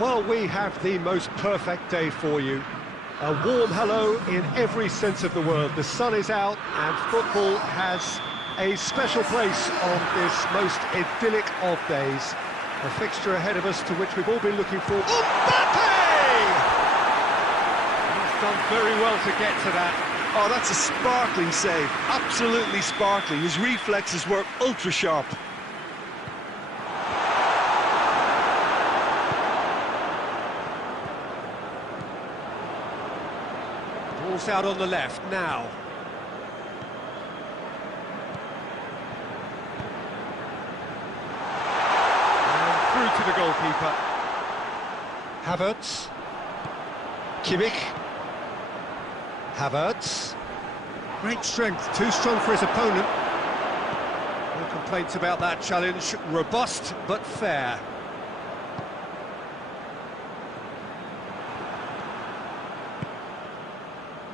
Well, we have the most perfect day for you. A warm hello in every sense of the word. The sun is out and football has a special place on this most idyllic of days. A fixture ahead of us to which we've all been looking for. Mbappe! He's done very well to get to that. Oh, that's a sparkling save. Absolutely sparkling. His reflexes were ultra sharp. Ball's out on the left now. And through to the goalkeeper. Havertz. Kimmich. Havertz. Great strength, too strong for his opponent. No complaints about that challenge. Robust but fair.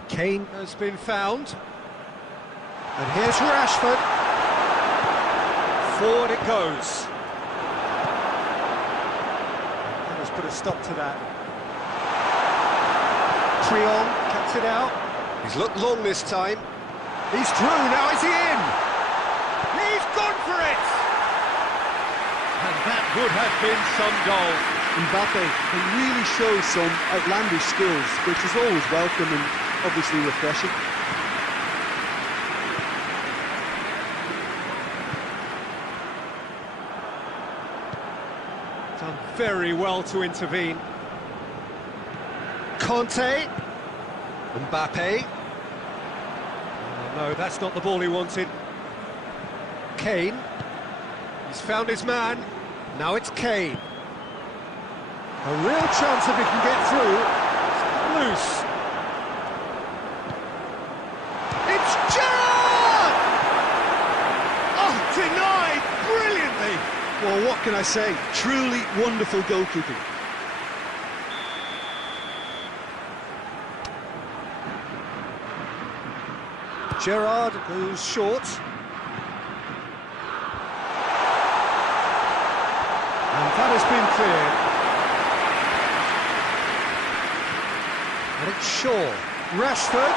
Kane has been found. And here's Rashford. Forward it goes. That has put a stop to that. Trion cuts it out. He's looked long this time. He's through, now is he in? He's gone for it! And that would have been some goal. Mbappe can really show some outlandish skills, which is always welcome and obviously refreshing. Done very well to intervene. Conte. Mbappe. Oh, no, that's not the ball he wanted. Kane. He's found his man. Now it's Kane. A real chance if he can get through. It's loose. It's Gerrard! Oh, denied brilliantly. Well, what can I say? Truly wonderful goalkeeping. Gerrard goes short. And that has been cleared. And it's Shaw. Rashford.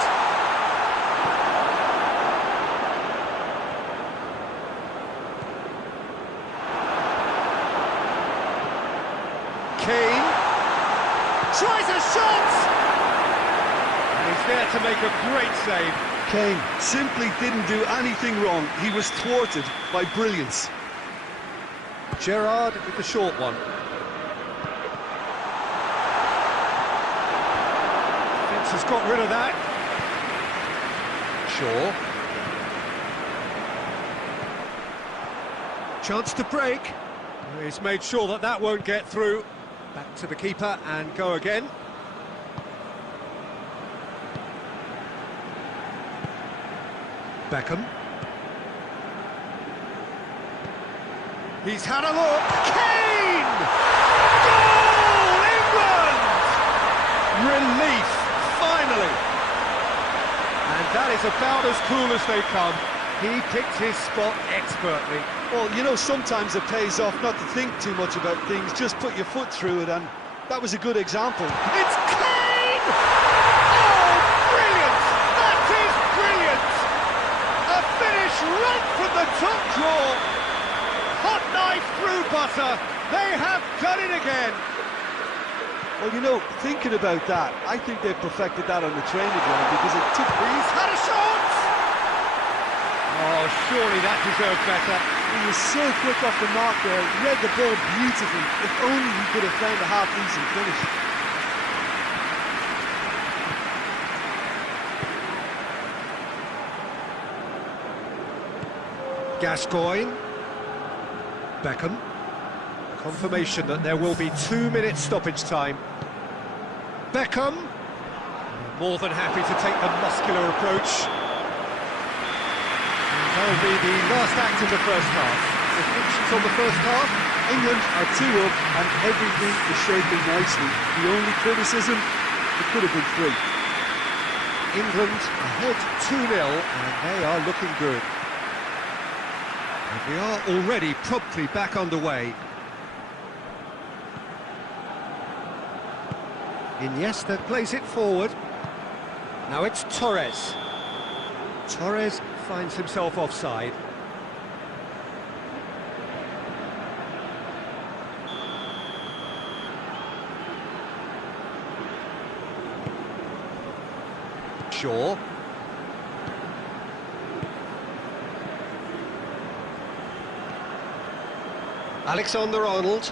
Kane. Tries a shot! And he's there to make a great save. Kane simply didn't do anything wrong. He was thwarted by brilliance. Gerrard with the short one. Fence has got rid of that. Shaw. Chance to break. He's made sure that that won't get through. Back to the keeper and go again. Beckham. He's had a look. Kane! Goal! England! Relief, finally. And that is about as cool as they come. He picked his spot expertly. Well, you know, sometimes it pays off not to think too much about things, just put your foot through it, and that was a good example. It's Kane! Oh, brilliant! That is brilliant! A finish right from the top draw. Hot knife through butter. They have done it again. Well, you know, thinking about that, I think they perfected that on the training ground because it took... He's had a shot! Oh, surely that deserved better. He was so quick off the mark there, he read the ball beautifully. If only he could have found a half-decent finish. Gascoigne. Beckham. Confirmation that there will be 2 minutes stoppage time. Beckham. More than happy to take the muscular approach. And that'll be the last act of the first half. Reflections on the first half. England are 2 up and everything is shaping nicely. The only criticism, it could have been 3. England ahead 2-0 and they are looking good. And we are already promptly back underway. Iniesta plays it forward. Now it's Torres. Torres finds himself offside. Shaw. Alexander-Arnold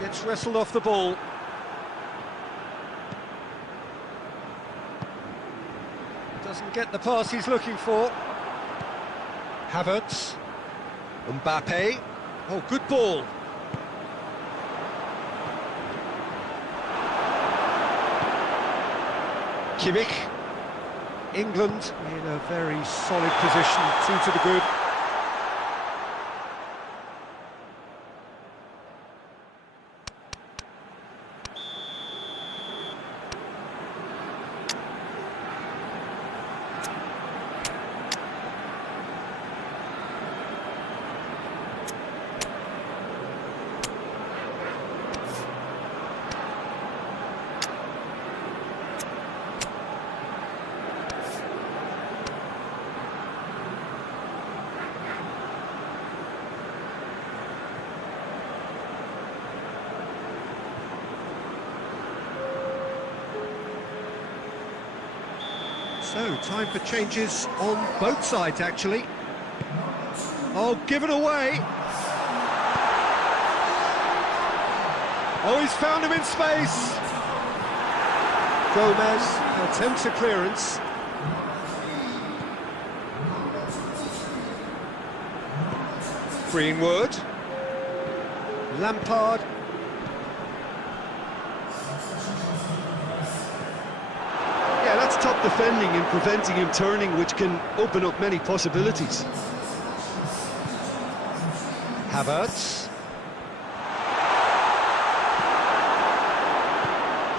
gets wrestled off the ball. Doesn't get the pass he's looking for. Havertz. Mbappe. Oh, good ball. Kimmich. England in a very solid position, 2 to the good. So, time for changes on both sides, actually. Oh, given away. Oh, he's found him in space. Gomez attempts a clearance. Greenwood. Lampard. Top defending and preventing him turning, which can open up many possibilities. Havertz.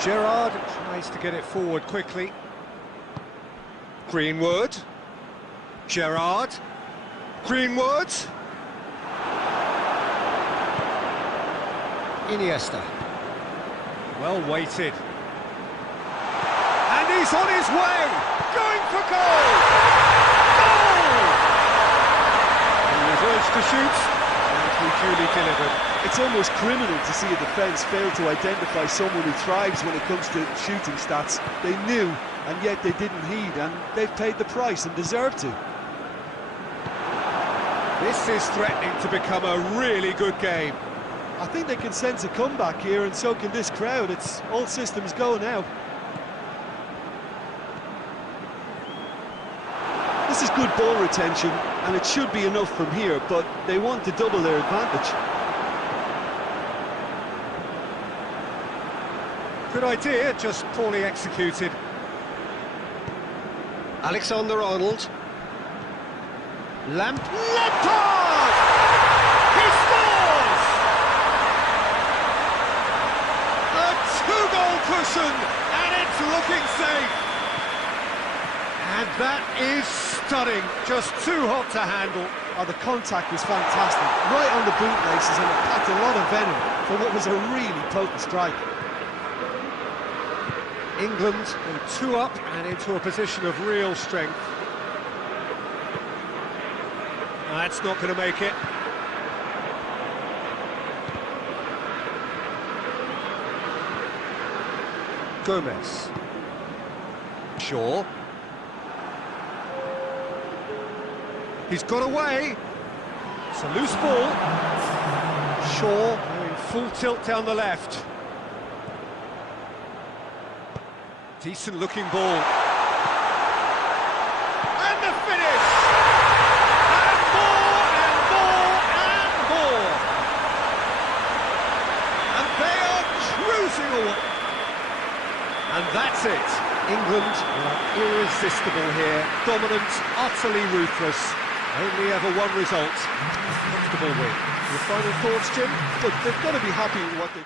Gerrard tries to get it forward quickly. Greenwood. Gerrard. Greenwood. Iniesta. Well weighted. And he's on his way, going for goal! Goal! He was urged to shoot, and he duly delivered. It's almost criminal to see a defence fail to identify someone who thrives when it comes to shooting stats. They knew, and yet they didn't heed, and they've paid the price and deserve to. This is threatening to become a really good game. I think they can sense a comeback here, and so can this crowd. It's all systems go now. This is good ball retention, and it should be enough from here, but they want to double their advantage. Good idea, just poorly executed. Alexander-Arnold. Lampard! He scores! A two-goal cushion, and it's looking safe. And that is stunning, just too hot to handle. Oh, the contact was fantastic, right on the bootlaces, and it packed a lot of venom for what was a really potent strike. England go 2 up and into a position of real strength. That's not going to make it. Gomez. Shaw. He's got away. It's a loose ball. Shaw going full tilt down the left. Decent looking ball. And the finish! And more and more and more! And they are cruising away. And that's it. England are irresistible here. Dominant, utterly ruthless. Only ever one result. Comfortable win. Your final thoughts, Jim? Look, they've got to be happy with what they've...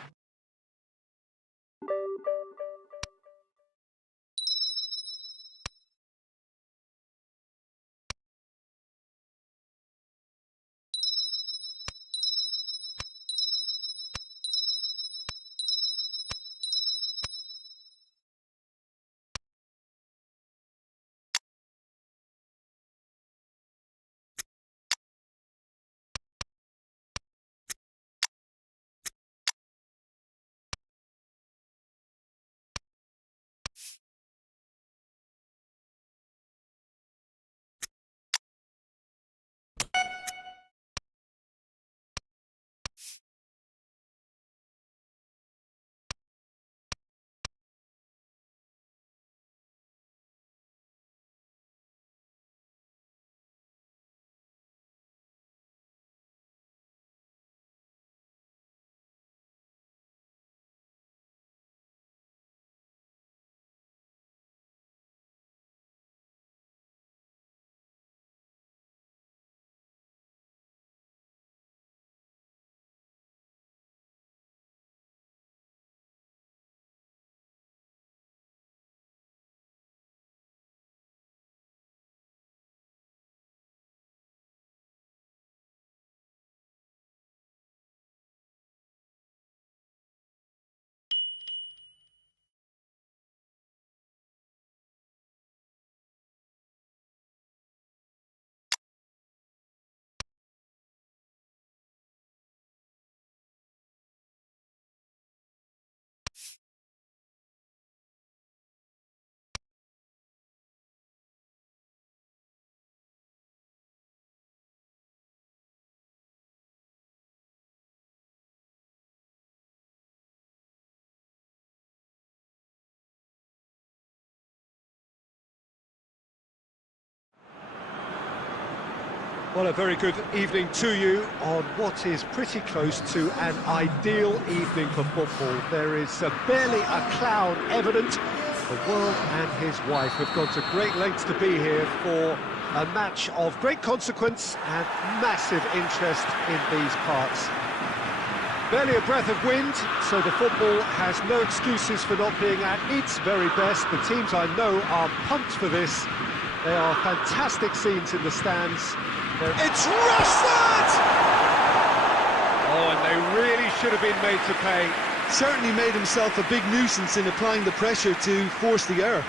Well, a very good evening to you on what is pretty close to an ideal evening for football. There is barely a cloud evident. The world and his wife have gone to great lengths to be here for a match of great consequence and massive interest in these parts. Barely a breath of wind, so the football has no excuses for not being at its very best. The teams I know are pumped for this. They are fantastic scenes in the stands. It's Rashford! Oh, and they really should have been made to pay. Certainly made himself a big nuisance in applying the pressure to force the error.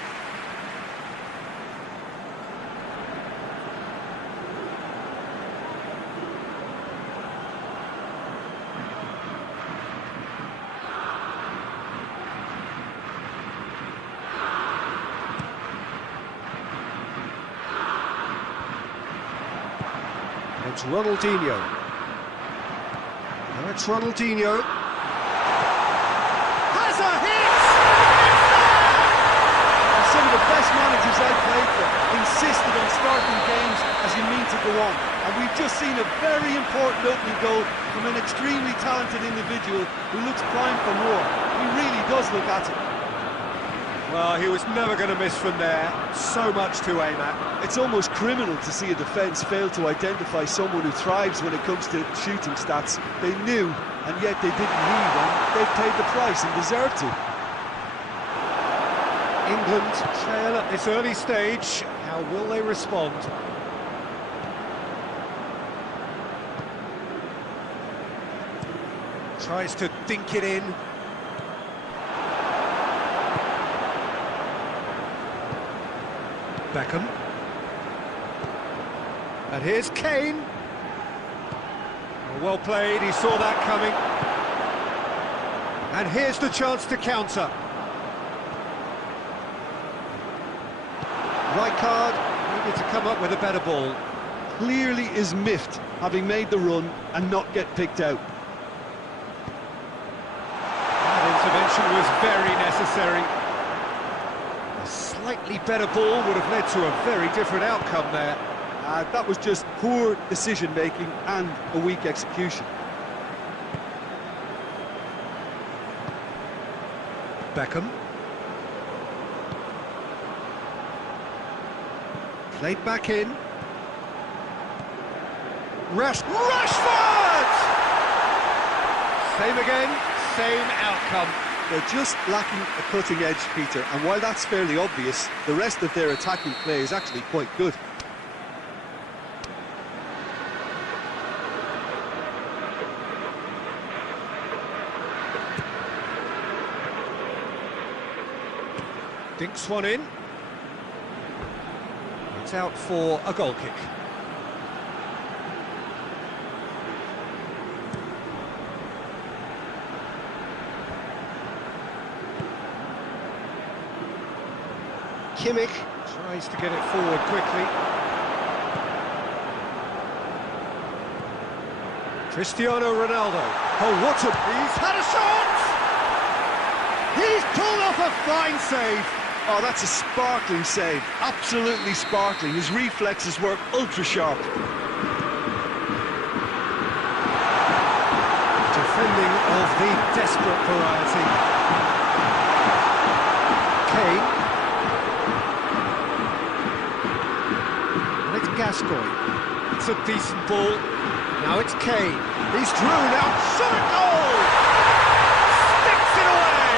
It's Ronaldinho. Now it's Ronaldinho. Has a hit! And some of the best managers I've played for insisted on starting games as you mean to go on. And we've just seen a very important opening goal from an extremely talented individual who looks primed for more. He really does look at it. Well, he was never going to miss from there. So much to aim at. It's almost criminal to see a defence fail to identify someone who thrives when it comes to shooting stats. They knew, and yet they didn't heed, and they've paid the price and deserve to. England trail at this early stage. How will they respond? Tries to dink it in. Beckham. And here's Kane. Well played, he saw that coming. And here's the chance to counter. Right card, needed to come up with a better ball. Clearly is miffed, having made the run and not get picked out. That intervention was very necessary. A slightly better ball would have led to a very different outcome there. That was just poor decision-making and a weak execution. Beckham. Played back in. Rashford! Same again, same outcome. They're just lacking a cutting edge, Peter, and while that's fairly obvious, the rest of their attacking play is actually quite good. Dinks one in. It's out for a goal kick. Kimmich tries to get it forward quickly. Cristiano Ronaldo. Oh, what a... He's had a shot! He's pulled off a fine save. Oh, that's a sparkling save. Absolutely sparkling. His reflexes work ultra-sharp. Defending of the desperate variety. Kane. And it's Gascoigne. It's a decent ball. Now it's Kane. He's through now. Shot at goal! Sticks it away!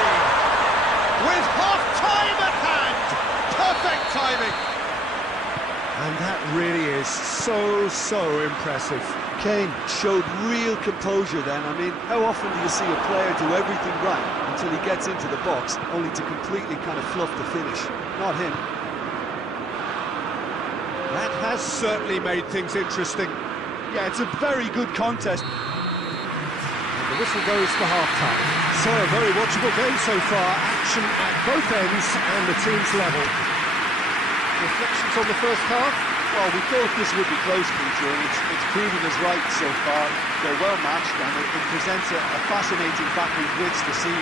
With half-time at hand! Perfect timing! And that really is so impressive. Kane showed real composure then. I mean, how often do you see a player do everything right until he gets into the box, only to completely kind of fluff the finish? Not him. That has certainly made things interesting. Yeah, it's a very good contest. And the whistle goes for half-time. So a very watchable game so far. Action at both ends and the team's level. Reflections on the first half? Well, we thought this would be close, Peter, and it's proven us right so far. They're well matched, and it presents a fascinating battle of wits to see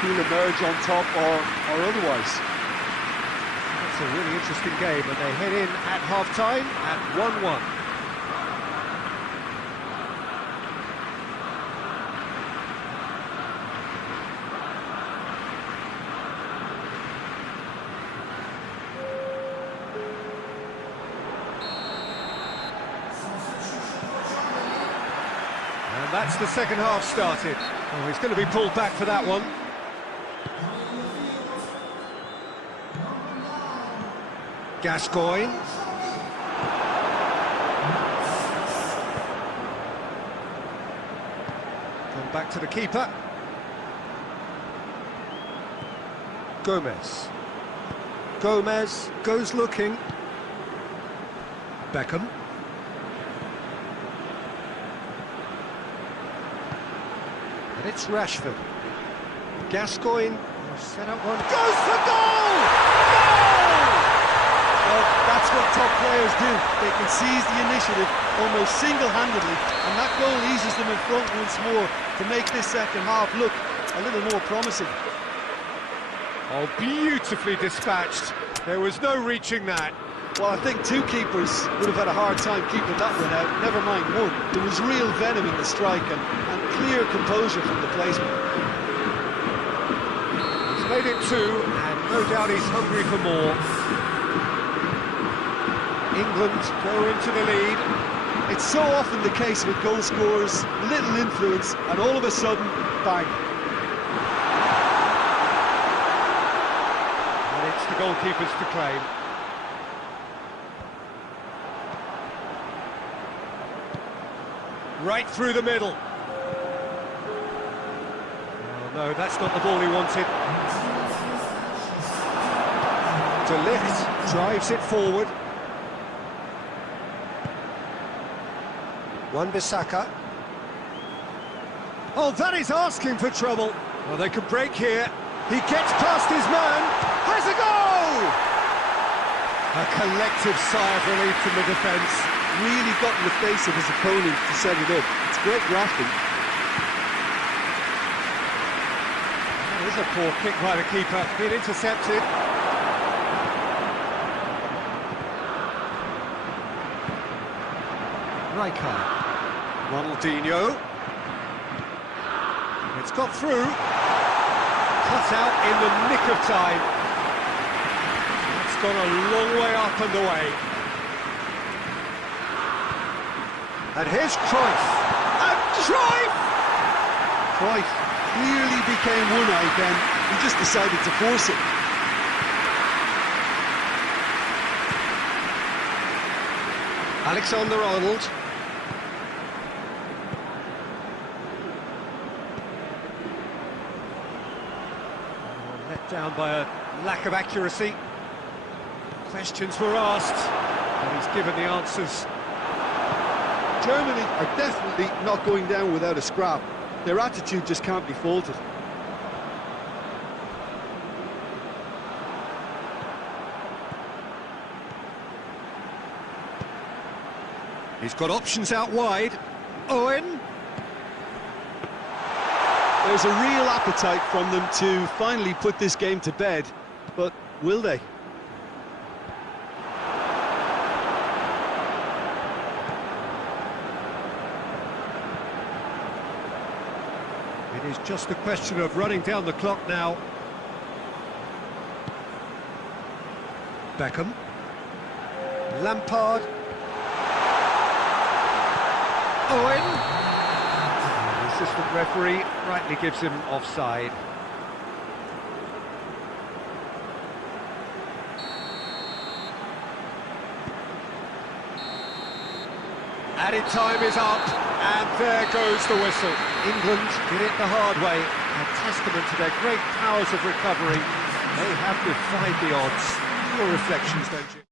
who'll emerge on top or otherwise. That's a really interesting game, and they head in at half-time at 1-1. That's the second half started. Oh, he's going to be pulled back for that one. Gascoigne. Gone back to the keeper. Gomez. Gomez goes looking. Beckham. And it's Rashford. Gascoigne set up one. Goes for goal! Goal! Well, that's what top players do. They can seize the initiative almost single-handedly, and that goal eases them in front once more to make this second half look a little more promising. Oh, beautifully dispatched. There was no reaching that. Well, I think two keepers would have had a hard time keeping that one out, never mind one. There was real venom in the strike and clear composure from the placement. He's made it two, and no doubt he's hungry for more. England go into the lead. It's so often the case with goal scorers, little influence, and all of a sudden, bang. And it's the goalkeepers to claim. Right through the middle. Oh, no, that's not the ball he wanted. De Ligt drives it forward. Wan-Bissaka. Oh, that is asking for trouble. Well, they can break here. He gets past his man. Has a goal! A collective sigh of relief from the defence. Really got in the face of his opponent to set it up. It's great grafting. There's a poor kick by the keeper, been intercepted. Rijkaard. Ronaldinho. It's got through. Cut out in the nick of time. That's gone a long way up and away. And here's Cruyff. And Cruyff! Cruyff clearly became one-eyed then. He just decided to force it. Alexander-Arnold. Let down by a lack of accuracy. Questions were asked, and he's given the answers. Germany are definitely not going down without a scrap. Their attitude just can't be faulted. He's got options out wide. Owen. There's a real appetite from them to finally put this game to bed, but will they? It is just a question of running down the clock now. Beckham. Lampard. Owen. The assistant referee rightly gives him offside. Added time is up, and there goes the whistle. England did it the hard way, a testament to their great powers of recovery. They have defied the odds. Your reflections, don't you?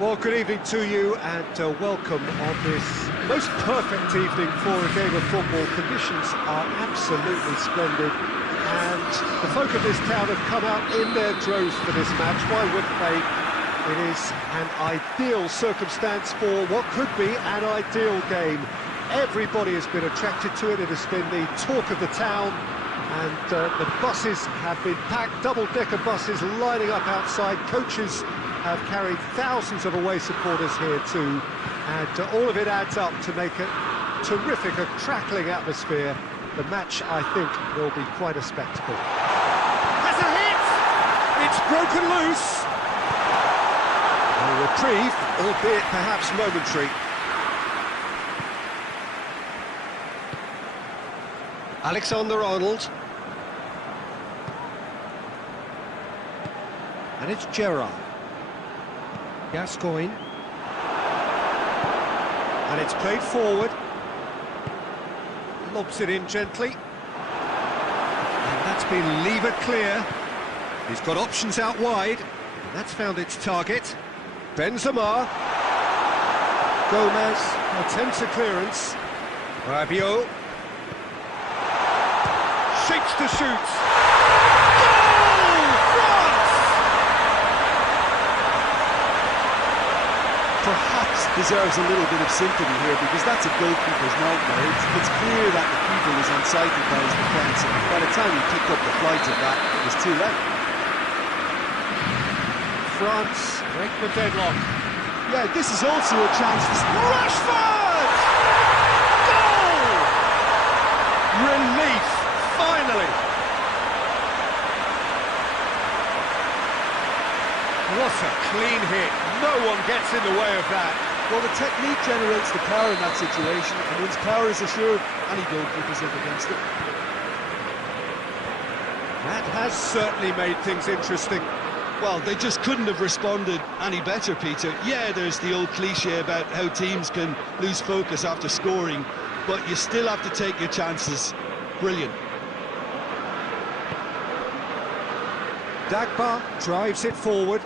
Well, good evening to you and welcome on this most perfect evening for a game of football. Conditions are absolutely splendid and the folk of this town have come out in their droves for this match. Why wouldn't they? It is an ideal circumstance for what could be an ideal game. Everybody has been attracted to it. It has been the talk of the town and the buses have been packed, double-decker buses lining up outside. Coaches have carried thousands of away supporters here too, and all of it adds up to make a terrific, a crackling atmosphere. The match, I think, will be quite a spectacle. Has a hit! It's broken loose! A reprieve, albeit perhaps momentary. Alexander-Arnold. And it's Gerrard. Gascoigne, and it's played forward, lobs it in gently, and that's been levered clear. He's got options out wide, and that's found its target. Benzema, Gomez attempts a clearance, Rabiot, shapes to shoot. Perhaps deserves a little bit of sympathy here because that's a goalkeeper's nightmare. It's clear that the keeper was unsighted by his defence, and by the time he picked up the flight of that, it was too late. France break the deadlock. Yeah, this is also a chance to... Rashford! Goal! Relief, finally! What a clean hit. No one gets in the way of that. Well, the technique generates the power in that situation, and once power is assured, any goalkeeper's up against it. That has certainly made things interesting. Well, they just couldn't have responded any better, Peter. Yeah, there's the old cliche about how teams can lose focus after scoring, but you still have to take your chances. Brilliant. Dagba drives it forward.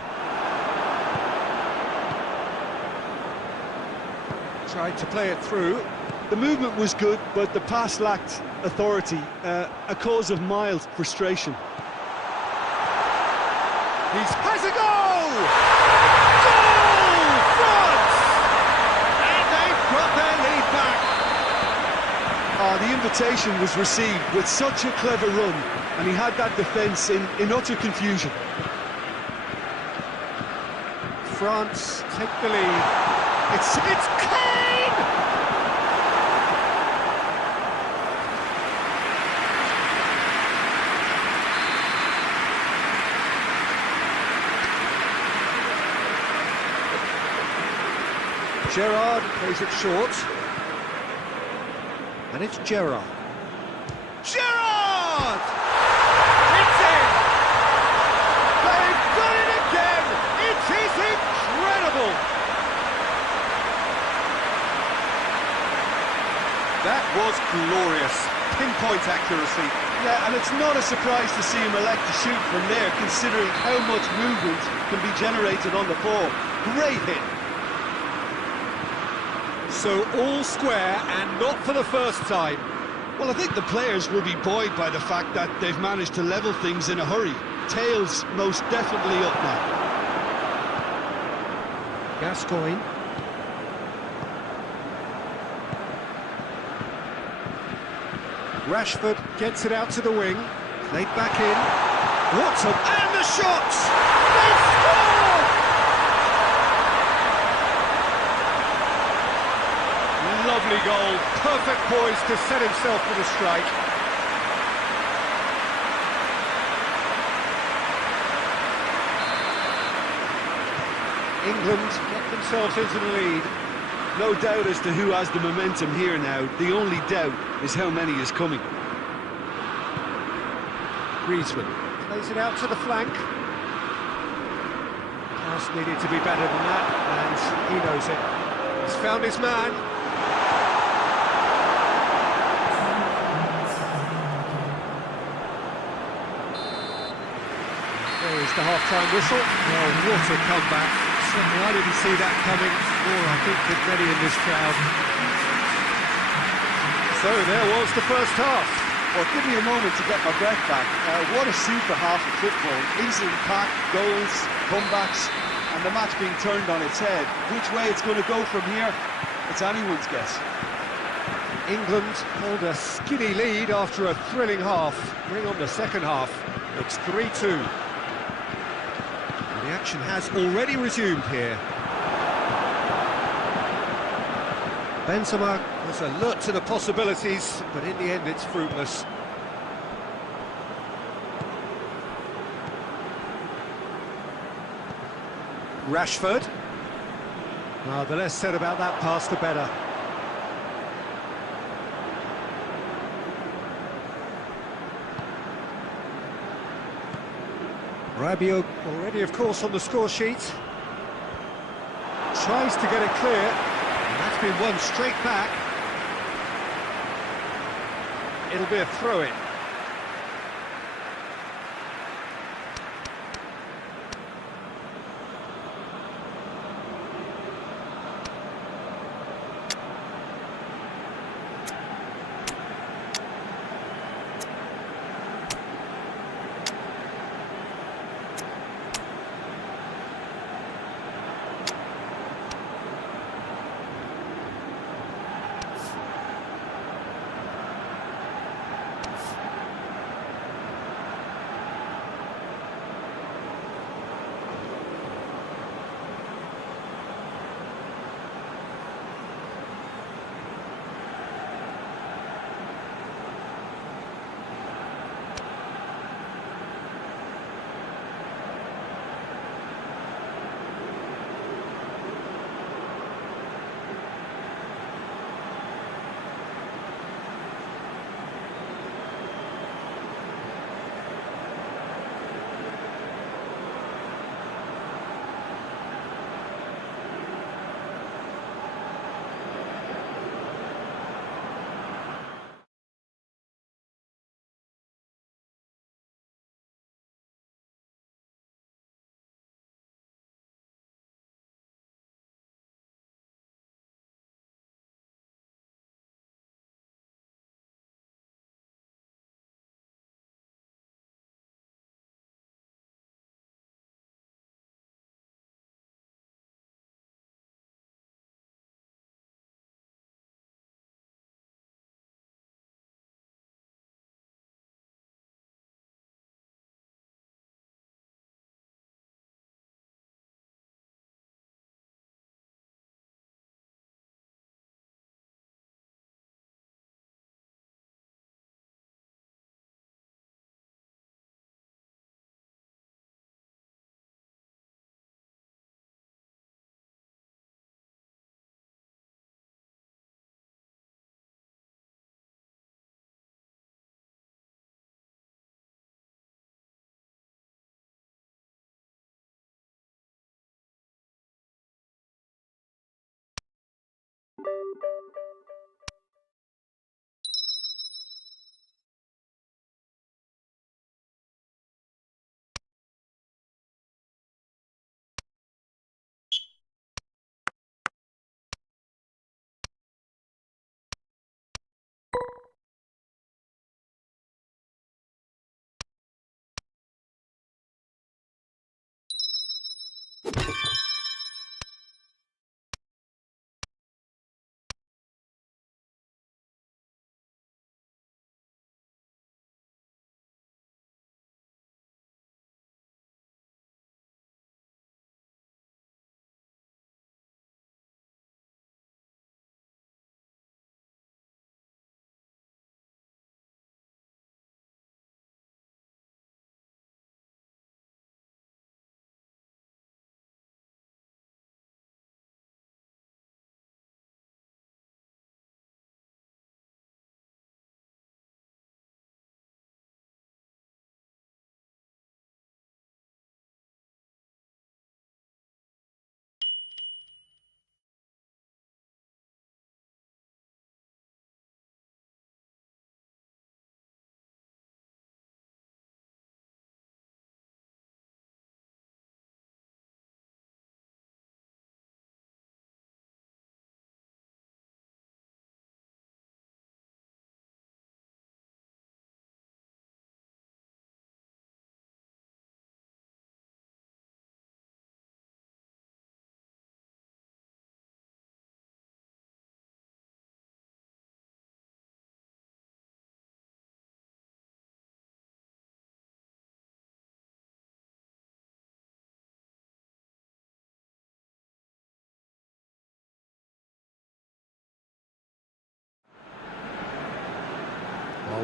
Tried to play it through. The movement was good, but the pass lacked authority, a cause of mild frustration. He has a goal! Goal! France! And they've got their lead back. The invitation was received with such a clever run, and he had that defence in utter confusion. France take the lead. It's Kane! Gerrard plays it short. And it's Gerrard. Gerrard! It's in! They've done it again! It is incredible! That was glorious. Pinpoint accuracy. Yeah, and it's not a surprise to see him elect to shoot from there, considering how much movement can be generated on the ball. Great hit. So all square, and not for the first time. Well, I think the players will be buoyed by the fact that they've managed to level things in a hurry. Tails most definitely up now. Gascoigne. Rashford gets it out to the wing, played back in. What a... and the shot! They score! Lovely goal, perfect poise to set himself for the strike. England get themselves into the lead. No doubt as to who has the momentum here now. The only doubt is how many is coming. Griezmann plays it out to the flank. Pass needed to be better than that, and he knows it. He's found his man. There is the half-time whistle. Oh, what a comeback. Certainly I didn't see that coming, or I think did many in this crowd. So there was the first half. Well, give me a moment to get my breath back. What a super half of football. Easily packed, goals, comebacks, and the match being turned on its head. Which way it's going to go from here, it's anyone's guess. England hold a skinny lead after a thrilling half. Bring on the second half. It's 3-2. The action has already resumed here. Benzema was alert to the possibilities, but in the end it's fruitless. Rashford. Well, the less said about that pass, the better. Rabiot already, of course, on the score sheet. Tries to get it clear, and that's been won straight back. It'll be a throw-in.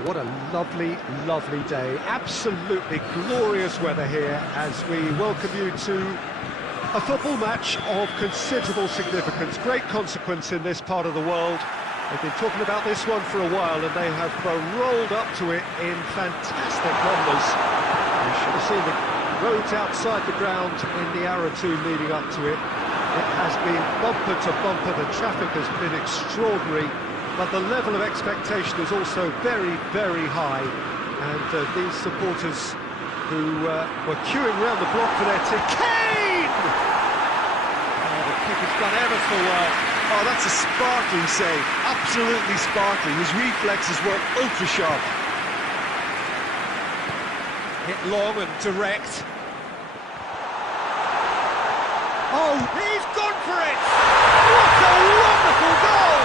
Well, what a lovely, lovely day. Absolutely glorious weather here as we welcome you to a football match of considerable significance, great consequence in this part of the world. They've been talking about this one for a while and they have rolled up to it in fantastic numbers. You should have seen the roads outside the ground in the hour or two leading up to it. It has been bumper to bumper, the traffic has been extraordinary, but the level of expectation is also very, very high. And these supporters who were queuing around the block for their ticket. Kane! Oh, the kick has gone ever so well. Oh, that's a sparkling save, absolutely sparkling. His reflexes were ultra-sharp. Hit long and direct. Oh, he's gone for it! What a wonderful goal!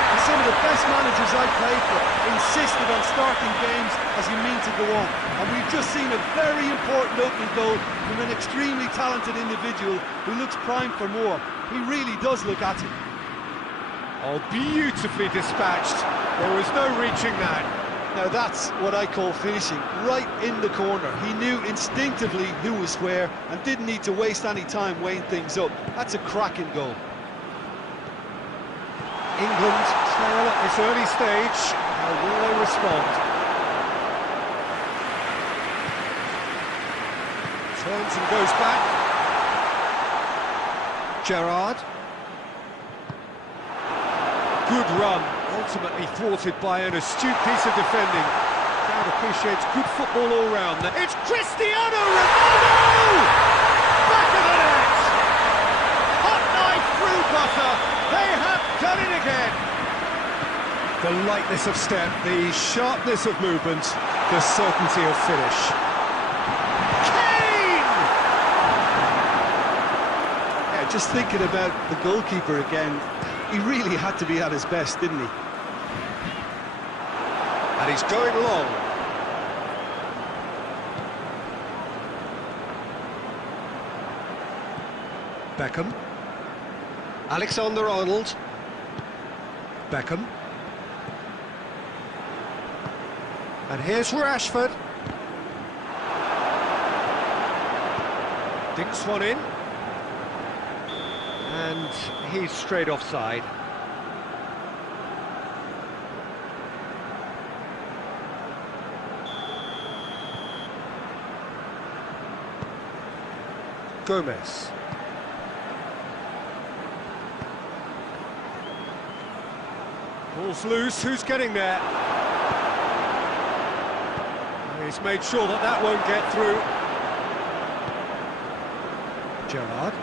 And some of the best managers I've played for insisted on starting games as you mean to go on. And we've just seen a very important opening goal from an extremely talented individual who looks primed for more. He really does look at it. Oh, beautifully dispatched. There was no reaching that. Now that's what I call finishing, right in the corner. He knew instinctively who was where and didn't need to waste any time weighing things up. That's a cracking goal. England trail at this early stage. How will they respond? Turns and goes back. Gerrard. Good run, ultimately thwarted by an astute piece of defending. Crowd appreciates good football all round. It's Cristiano Ronaldo! Back of the net! Hot knife through butter. They have done it again. The lightness of step, the sharpness of movement, the certainty of finish. Kane! Yeah, just thinking about the goalkeeper again, he really had to be at his best, didn't he? And he's going long. Beckham. Alexander-Arnold. Beckham. And here's Rashford. Dinks one in. And he's straight offside. Gomez. Ball's loose, who's getting there? He's made sure that that won't get through. Gerrard.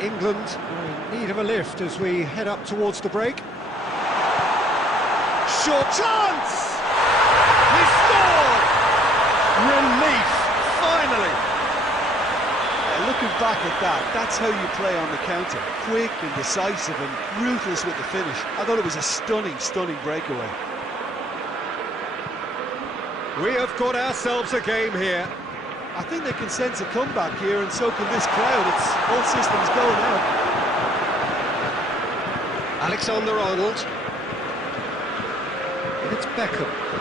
England are in need of a lift as we head up towards the break. Short chance! He scored! Relief, finally! Yeah, looking back at that, that's how you play on the counter. Quick and decisive and ruthless with the finish. I thought it was a stunning, stunning breakaway. We have got ourselves a game here. I think they can sense a comeback here, and so can this crowd. It's all systems go now. Alexander-Arnold. And it's Beckham. Over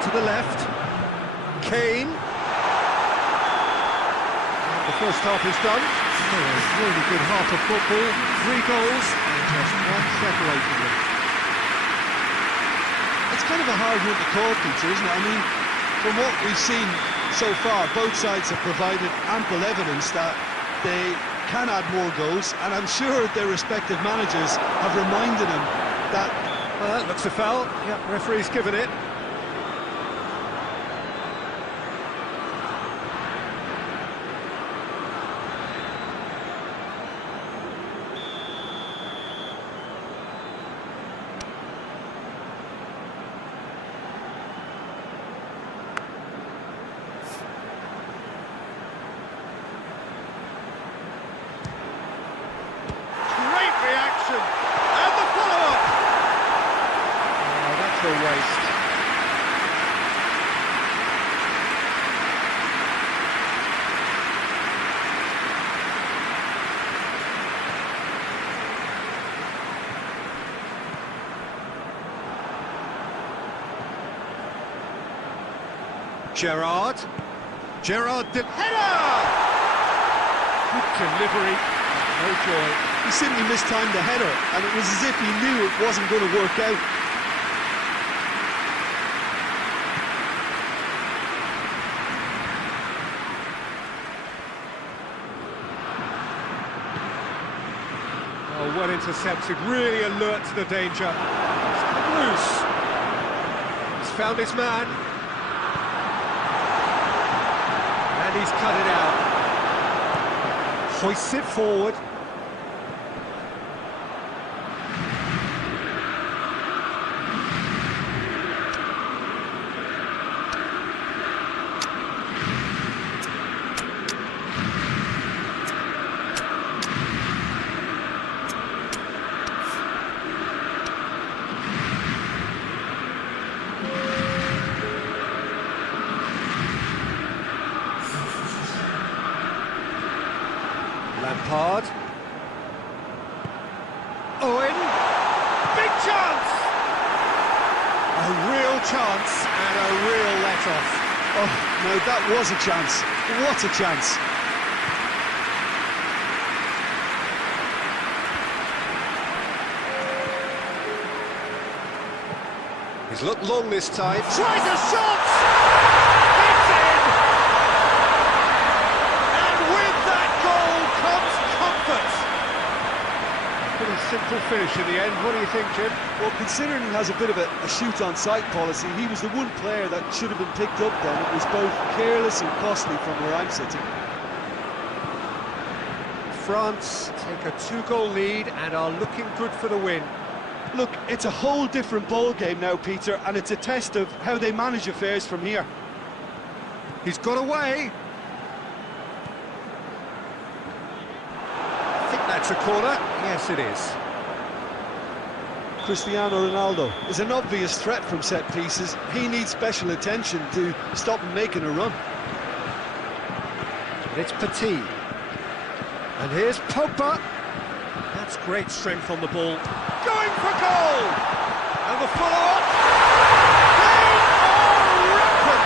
to the left. Kane. And the first half is done. Oh, a really good half of football. 3 goals and just one separating them. It's kind of a hard one to call, Peter, isn't it? I mean, from what we've seen so far, both sides have provided ample evidence that they can add more goals, and I'm sure their respective managers have reminded them that... Well, that looks a foul. Yep, referee's given it. And the follow-up! Oh, that's a waste. Gerrard. Header! Good delivery. No joy. He simply mistimed the header, and it was as if he knew it wasn't going to work out. Oh, well intercepted, really alert to the danger. He's come loose. He's found his man. And he's cut it out. Hoists it forward. Lampard. Owen. Big chance! A real chance and a real let-off. Oh, no, that was a chance. What a chance. He's looked long this time. Tries a shot! It's in! And with that goal comes comfort. Pretty simple finish in the end. What do you think, Jim? Well, considering he has a bit of a shoot-on-sight policy, he was the one player that should have been picked up then. It was both careless and costly from where I'm sitting. France take a 2-goal lead and are looking good for the win. Look, it's a whole different ball game now, Peter, and it's a test of how they manage affairs from here. He's got away. I think that's a corner. Yes, it is. Cristiano Ronaldo is an obvious threat from set pieces. He needs special attention to stop him making a run. It's Petit. And here's Pogba. That's great strength on the ball. Going for goal! And the follow-up. They are rampant!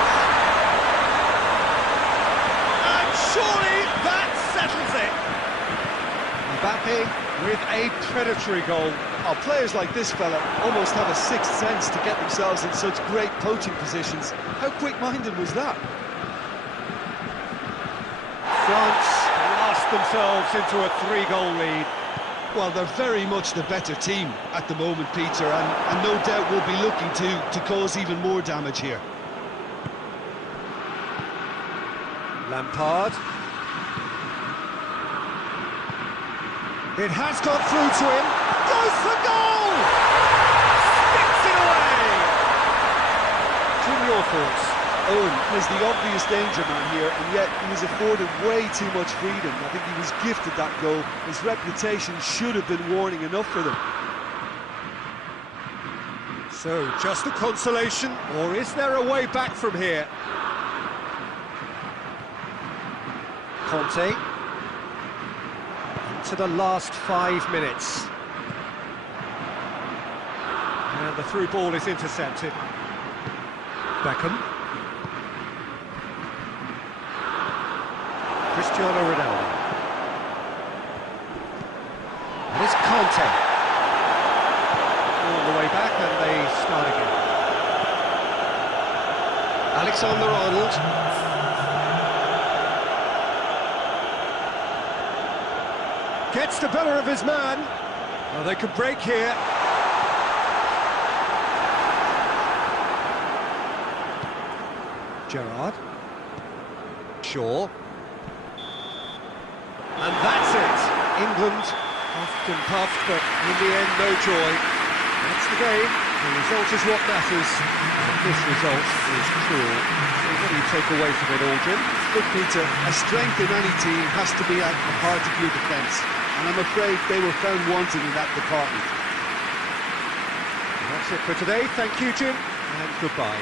And surely that settles it. Mbappe with a predatory goal. Oh, players like this fella almost have a sixth sense to get themselves in such great poaching positions. How quick-minded was that? France lost themselves into a 3-goal lead. Well, they're very much the better team at the moment, Peter, and no doubt will be looking to cause even more damage here. Lampard. It has got through to him. Goes for goal! Sticks it away! Jim, your thoughts? Owen is the obvious danger man here, and yet he was afforded way too much freedom. I think he was gifted that goal. His reputation should have been warning enough for them. So, just a consolation, or is there a way back from here? Conte. Into the last 5 minutes. And the through ball is intercepted. Beckham. Cristiano Ronaldo. And it's Conte. All the way back and they start again. Alexander-Arnold. Gets the better of his man. Well, they could break here. Gerrard. Shaw. And that's it. England puffed and puffed, but in the end, no joy. That's the game. The result is what matters. And this result is cruel. So what do you take away from it all, Jim? Look, Peter, a strength in any team has to be at the heart of your defence, and I'm afraid they were found wanting in that department. And that's it for today. Thank you, Jim, and goodbye.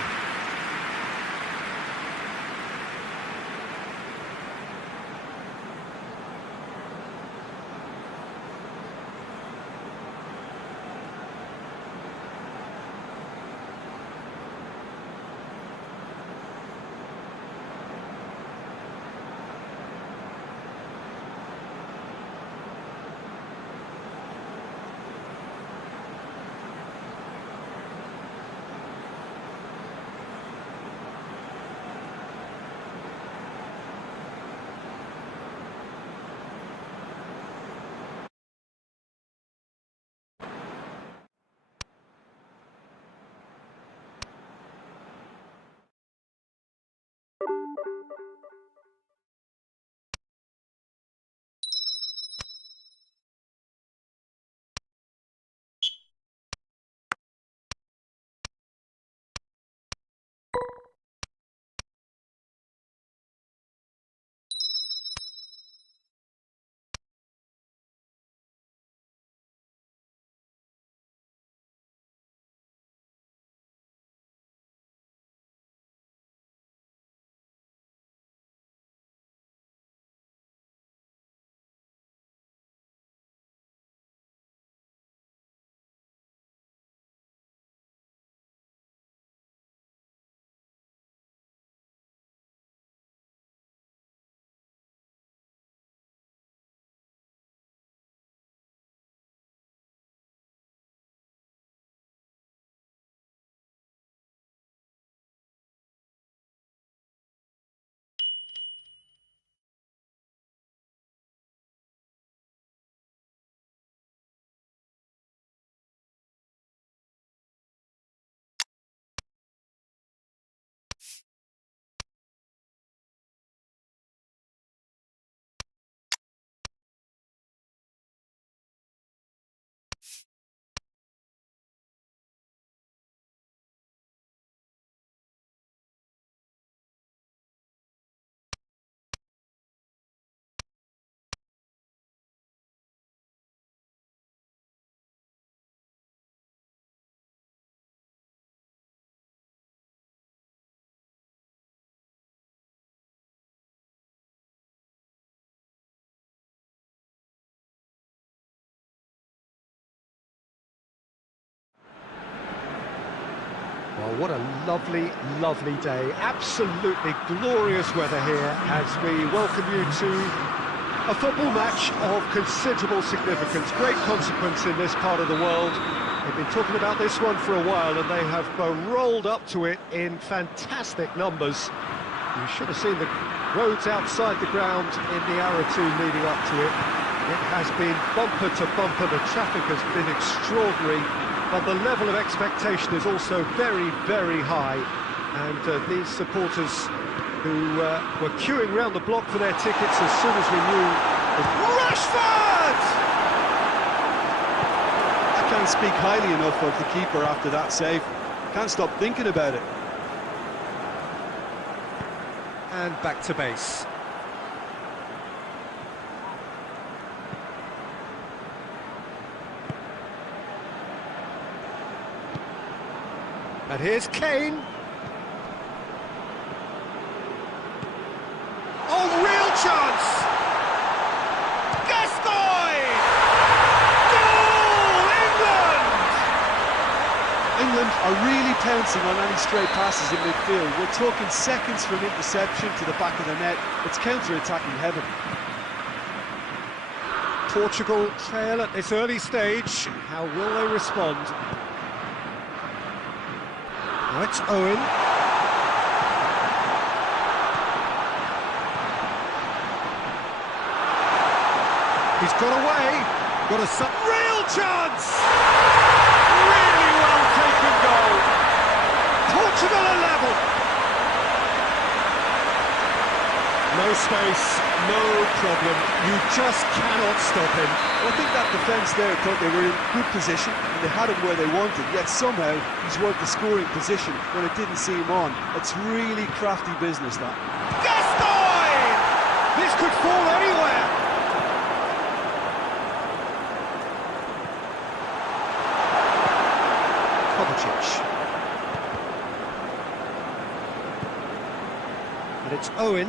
Oh, what a lovely, lovely day. Absolutely glorious weather here as we welcome you to a football match of considerable significance, great consequence in this part of the world. They've been talking about this one for a while and they have rolled up to it in fantastic numbers. You should have seen the roads outside the ground in the hour or two leading up to it. It has been bumper to bumper, the traffic has been extraordinary, but the level of expectation is also very, very high. And these supporters who were queuing round the block for their tickets as soon as we knew... Rashford! I can't speak highly enough of the keeper after that save. Can't stop thinking about it. And back to base. And here's Kane. Oh, real chance! Gascoigne! Goal! England! England are really pouncing on any stray passes in midfield. We're talking seconds from interception to the back of the net. It's counter-attacking heaven. Portugal trail at this early stage. How will they respond? Now it's Owen. He's got away. Got a real chance! Really well taken goal. Portugal are level. No space, no problem. You just cannot stop him. Well, I think that defence there thought they were in good position and they had him where they wanted, yet somehow he's worked the scoring position when it didn't see him on. It's really crafty business, that. Gascoigne! This could fall anywhere. And it's Owen.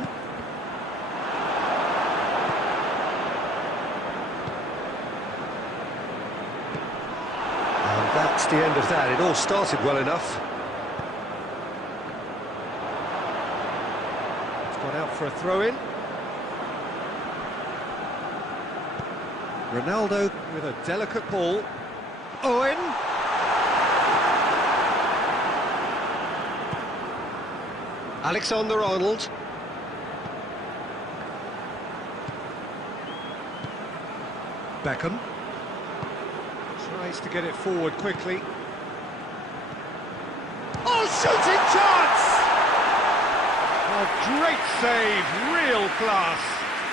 And that's the end of that. It all started well enough. It's gone out for a throw-in. Ronaldo with a delicate ball. Owen. Alexander-Arnold. Beckham. Tries to get it forward quickly. Oh, shooting chance! Oh, great save, real class.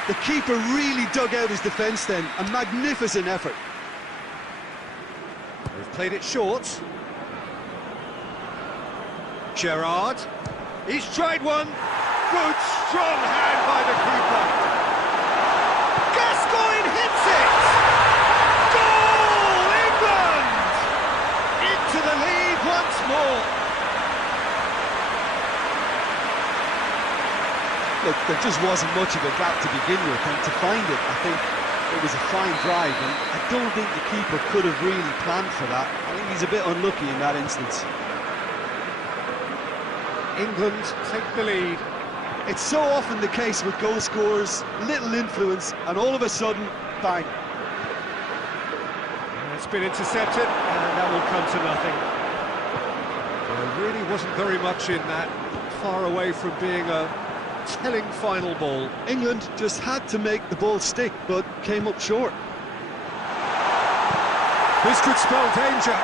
The keeper really dug out his defence then, a magnificent effort. They've played it short. Gerrard. He's tried one. Good, strong hand by the keeper. Gascoigne hits it! Goal, England! Into the lead once more. Look, there just wasn't much of a gap to begin with, and to find it, I think it was a fine drive, and I don't think the keeper could have really planned for that. I think he's a bit unlucky in that instance. England take the lead. It's so often the case with goal scorers, little influence, and all of a sudden, bang. It's been intercepted, and that will come to nothing. There really wasn't very much in that, far away from being a telling final ball. England just had to make the ball stick, but came up short. This could spell danger.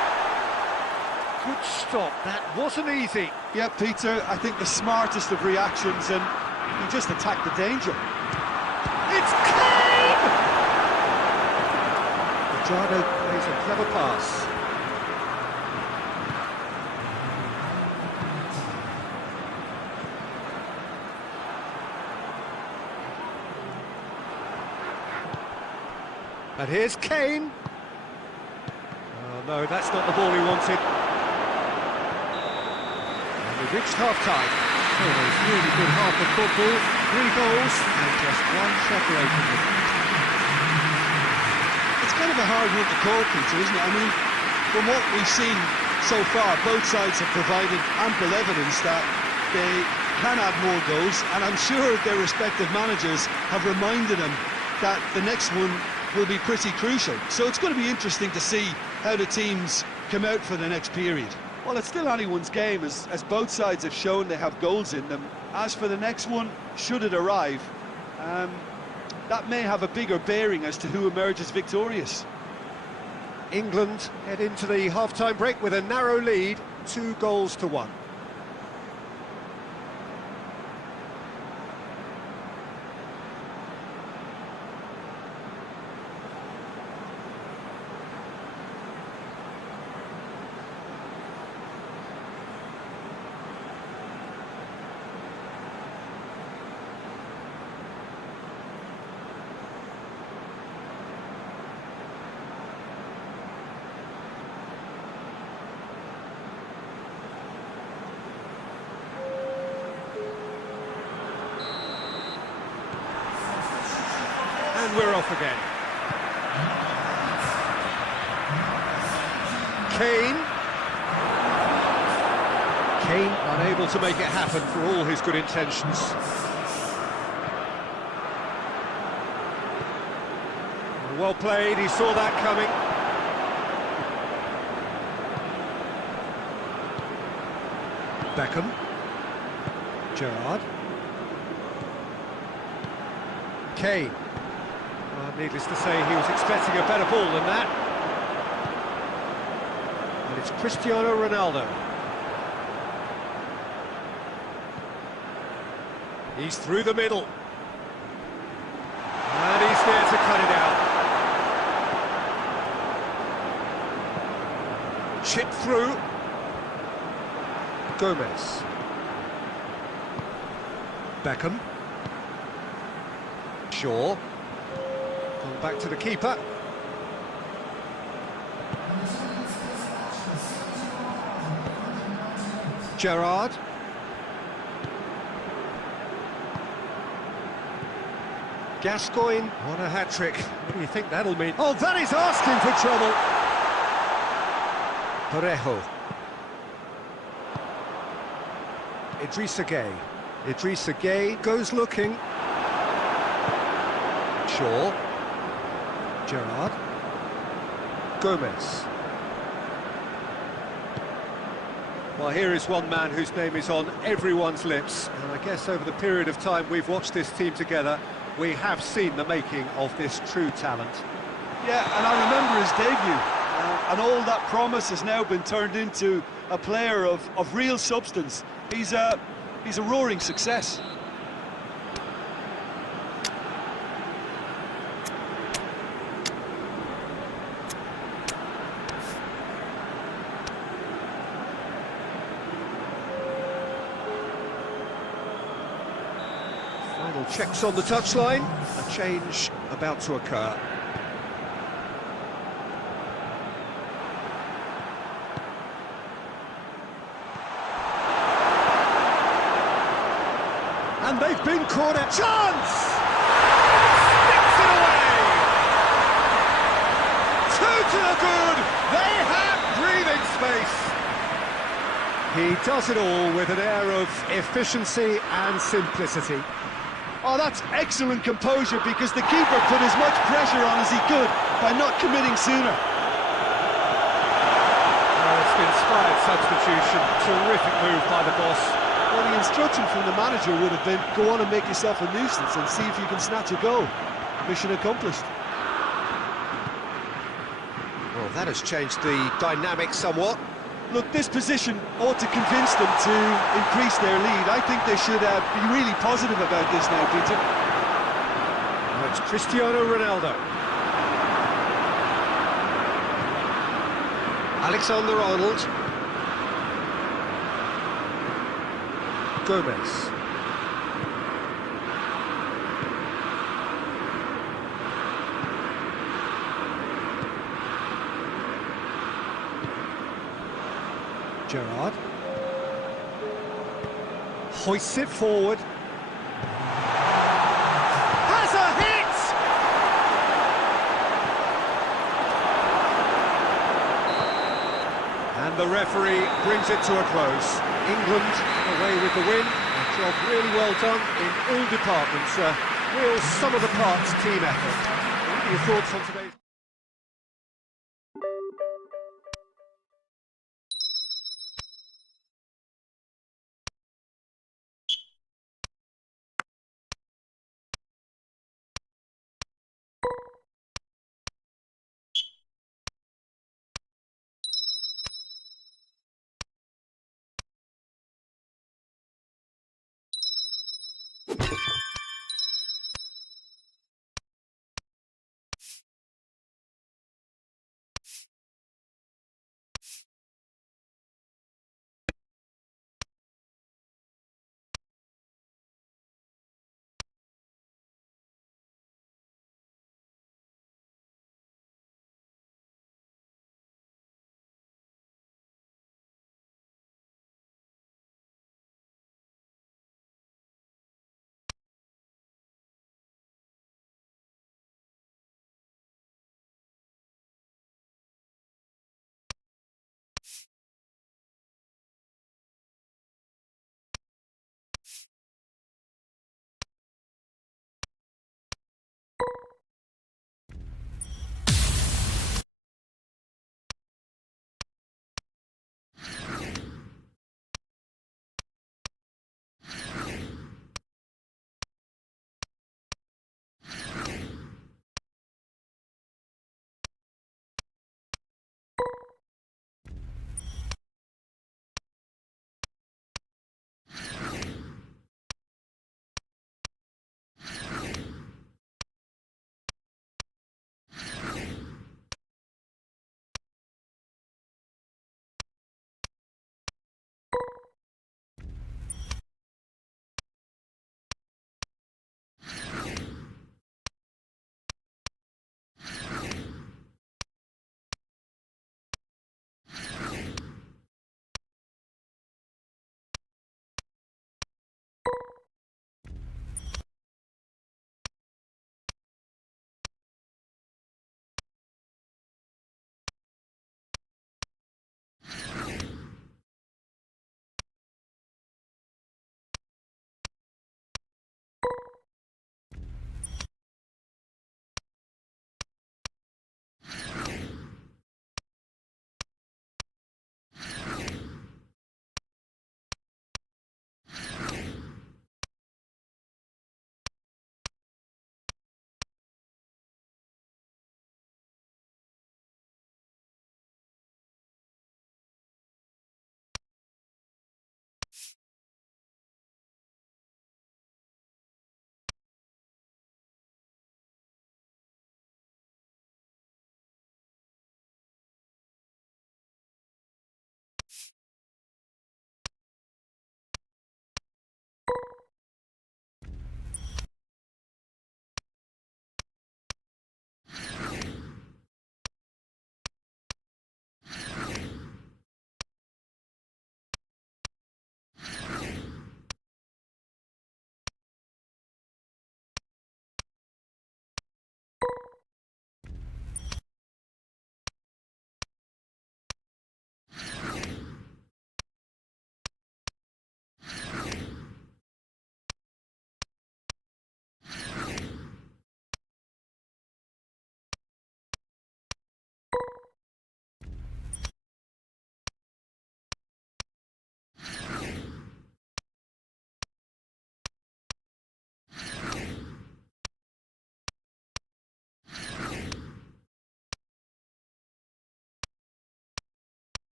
Good stop, that wasn't easy. Yeah, Peter, I think the smartest of reactions, and he just attacked the danger. It's Kane! Garena plays a clever pass. And here's Kane. Oh no, that's not the ball he wanted. We've reached half-time. So a really good half of football, 3 goals and just one separating them. It's kind of a hard one to call, Peter, isn't it? I mean, from what we've seen So far, both sides have provided ample evidence that they can add more goals, and I'm sure their respective managers have reminded them that the next one will be pretty crucial. So it's going to be interesting to see how the teams come out for the next period. Well, it's still anyone's game, as both sides have shown they have goals in them. As for the next one, should it arrive, that may have a bigger bearing as to who emerges victorious. England head into the half-time break with a narrow lead, 2-1. And we're off again. Kane unable to make it happen for all his good intentions. Well played, he saw that coming. Beckham. Gerrard. Kane. Needless to say, he was expecting a better ball than that. And it's Cristiano Ronaldo. He's through the middle. And he's there to cut it out. Chip through. Gomez. Beckham. Shaw. Back to the keeper. Gerrard. Gascoigne on a hat-trick. What do you think that'll mean? Oh, that is asking for trouble. Parejo. Idrissa Gueye. Idrissa Gueye goes looking. Shaw. Gerrard. Gomez. Well, here is one man whose name is on everyone's lips, and I guess over the period of time we've watched this team together, we have seen the making of this true talent. Yeah, and I remember his debut, and all that promise has now been turned into a player of real substance. He's a roaring success. Final checks on the touchline, a change about to occur. And they've been cornered. Chance! Sticks it away! Two to the good! They have breathing space! He does it all with an air of efficiency and simplicity. Oh, that's excellent composure, because the keeper put as much pressure on as he could by not committing sooner. Oh, it's an inspired substitution. Terrific move by the boss. Well, the instruction from the manager would have been, go on and make yourself a nuisance and see if you can snatch a goal. Mission accomplished. Well, that has changed the dynamic somewhat. Look, this position ought to convince them to increase their lead. I think they should be really positive about this now, Peter. That's Cristiano Ronaldo. Alexander-Arnold. Gomez. Gerrard. Hoists it forward. Has a hit! And And the referee brings it to a close. England away with the win. A job really well done in all departments. Real sum of the parts team effort. What are your thoughts on today's...